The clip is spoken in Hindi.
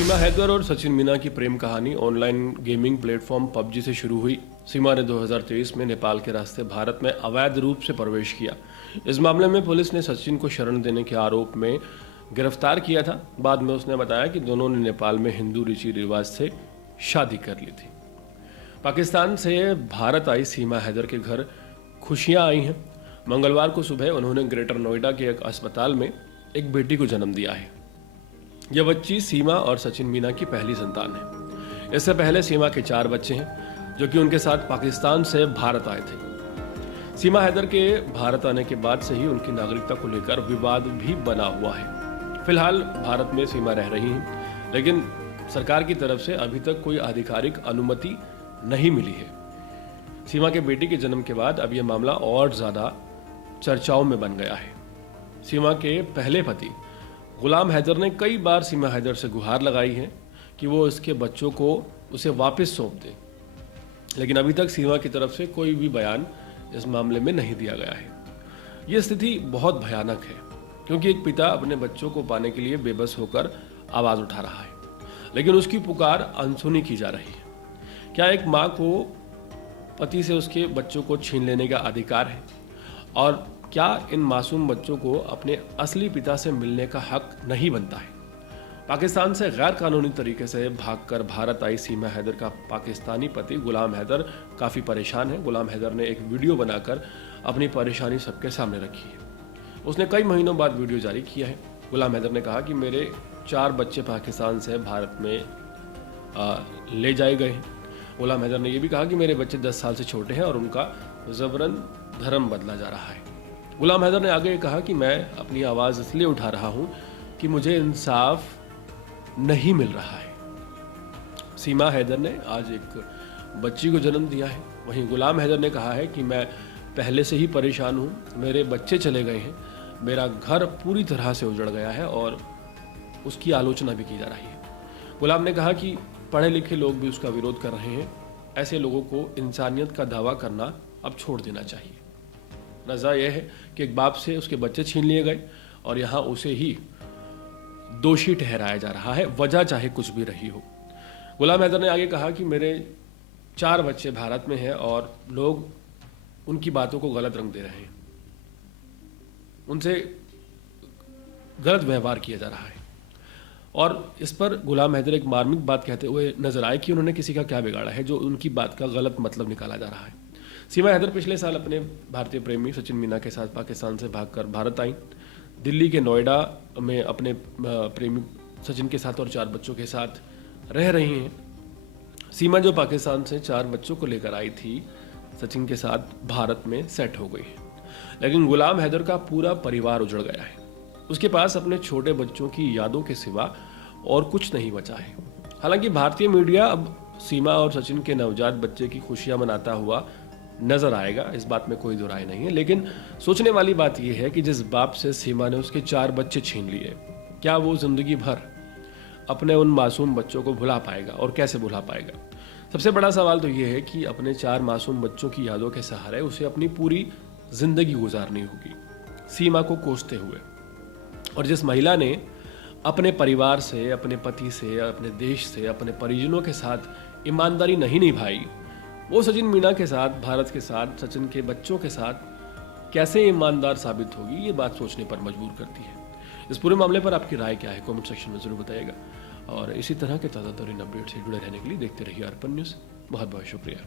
सीमा हैदर और सचिन मीना की प्रेम कहानी ऑनलाइन गेमिंग प्लेटफॉर्म पबजी से शुरू हुई। सीमा ने 2023 में नेपाल के रास्ते भारत में अवैध रूप से प्रवेश किया। इस मामले में पुलिस ने सचिन को शरण देने के आरोप में गिरफ्तार किया था। बाद में उसने बताया कि दोनों ने नेपाल में हिंदू रीति रिवाज से शादी कर ली थी। पाकिस्तान से भारत आई सीमा हैदर के घर खुशियां आई हैं। मंगलवार को सुबह उन्होंने ग्रेटर नोएडा के एक अस्पताल में एक बेटी को जन्म दिया है। यह बच्ची सीमा और सचिन मीना की पहली संतान है। इससे पहले सीमा के 4 बच्चे हैं जो कि उनके साथ पाकिस्तान से भारत आए थे। सीमा हैदर के भारत आने के बाद से ही उनकी नागरिकता को लेकर विवाद भी बना हुआ है। फिलहाल भारत में सीमा रह रही हैं, लेकिन सरकार की तरफ से अभी तक कोई आधिकारिक अनुमति नहीं मिली है। सीमा के बेटी के जन्म के बाद अब यह मामला और ज्यादा चर्चाओं में बन गया है। सीमा के पहले पति गुलाम हैदर ने कई बार सीमा हैदर से गुहार लगाई है कि वो इसके बच्चों को उसे वापस सौंप दे, लेकिन अभी तक सीमा की तरफ से कोई भी बयान इस मामले में नहीं दिया गया है। ये स्थिति बहुत भयानक है, क्योंकि एक पिता अपने बच्चों को पाने के लिए बेबस होकर आवाज उठा रहा है, लेकिन उसकी पुकार अनसुनी की जा रही है। क्या एक माँ को पति से उसके बच्चों को छीन लेने का अधिकार है? और क्या इन मासूम बच्चों को अपने असली पिता से मिलने का हक नहीं बनता है? पाकिस्तान से गैर कानूनी तरीके से भागकर भारत आई सीमा हैदर का पाकिस्तानी पति गुलाम हैदर काफ़ी परेशान है। गुलाम हैदर ने एक वीडियो बनाकर अपनी परेशानी सबके सामने रखी है। उसने कई महीनों बाद वीडियो जारी किया है। गुलाम हैदर ने कहा कि मेरे 4 बच्चे पाकिस्तान से भारत में ले जाए गए हैं। गुलाम हैदर ने यह भी कहा कि मेरे बच्चे 10 साल से छोटे हैं और उनका जबरन धर्म बदला जा रहा है। गुलाम हैदर ने आगे कहा कि मैं अपनी आवाज़ इसलिए उठा रहा हूं कि मुझे इंसाफ नहीं मिल रहा है। सीमा हैदर ने आज एक बच्ची को जन्म दिया है। वहीं गुलाम हैदर ने कहा है कि मैं पहले से ही परेशान हूं, मेरे बच्चे चले गए हैं, मेरा घर पूरी तरह से उजड़ गया है और उसकी आलोचना भी की जा रही है। गुलाम ने कहा कि पढ़े लिखे लोग भी उसका विरोध कर रहे हैं। ऐसे लोगों को इंसानियत का दावा करना अब छोड़ देना चाहिए। नज़ा यह है कि एक बाप से उसके बच्चे छीन लिए गए और यहाँ उसे ही दोषी ठहराया जा रहा है, वजह चाहे कुछ भी रही हो। गुलाम हैदर ने आगे कहा कि मेरे 4 बच्चे भारत में हैं और लोग उनकी बातों को गलत रंग दे रहे हैं, उनसे गलत व्यवहार किया जा रहा है। और इस पर गुलाम हैदर एक मार्मिक बात कहते हुए नजर आए कि उन्होंने किसी का क्या बिगाड़ा है जो उनकी बात का गलत मतलब निकाला जा रहा है। सीमा हैदर पिछले साल अपने भारतीय प्रेमी सचिन मीना के साथ पाकिस्तान से भागकर भारत आई। दिल्ली के नोएडा में अपने प्रेमी सचिन के साथ और 4 बच्चों के साथ रह रही हैं। सीमा जो पाकिस्तान से 4 बच्चों को लेकर आई थी, सचिन के साथ भारत में सेट हो गई है, लेकिन गुलाम हैदर का पूरा परिवार उजड़ गया है। उसके पास अपने छोटे बच्चों की यादों के सिवा और कुछ नहीं बचा है। हालांकि भारतीय मीडिया अब सीमा और सचिन के नवजात बच्चे की खुशियां मनाता हुआ नजर आएगा, इस बात में कोई दो राय नहीं है। लेकिन सोचने वाली बात यह है कि जिस बाप से सीमा ने उसके 4 बच्चे छीन लिए, क्या वो जिंदगी भर अपने उन मासूम बच्चों को भुला पाएगा और कैसे भुला पाएगा? सबसे बड़ा सवाल तो यह है कि अपने 4 मासूम बच्चों की यादों के सहारे उसे अपनी पूरी जिंदगी गुजारनी होगी, सीमा को कोसते हुए। और जिस महिला ने अपने परिवार से, अपने पति से, अपने देश से, अपने परिजनों के साथ ईमानदारी नहीं निभाई, वो सचिन मीना के साथ, भारत के साथ, सचिन के बच्चों के साथ कैसे ईमानदार साबित होगी, ये बात सोचने पर मजबूर करती है। इस पूरे मामले पर आपकी राय क्या है, कमेंट सेक्शन में जरूर बताइएगा। और इसी तरह के ताज़ा तरीन अपडेट से जुड़े रहने के लिए देखते रहिए अर्पण न्यूज़। बहुत बहुत शुक्रिया।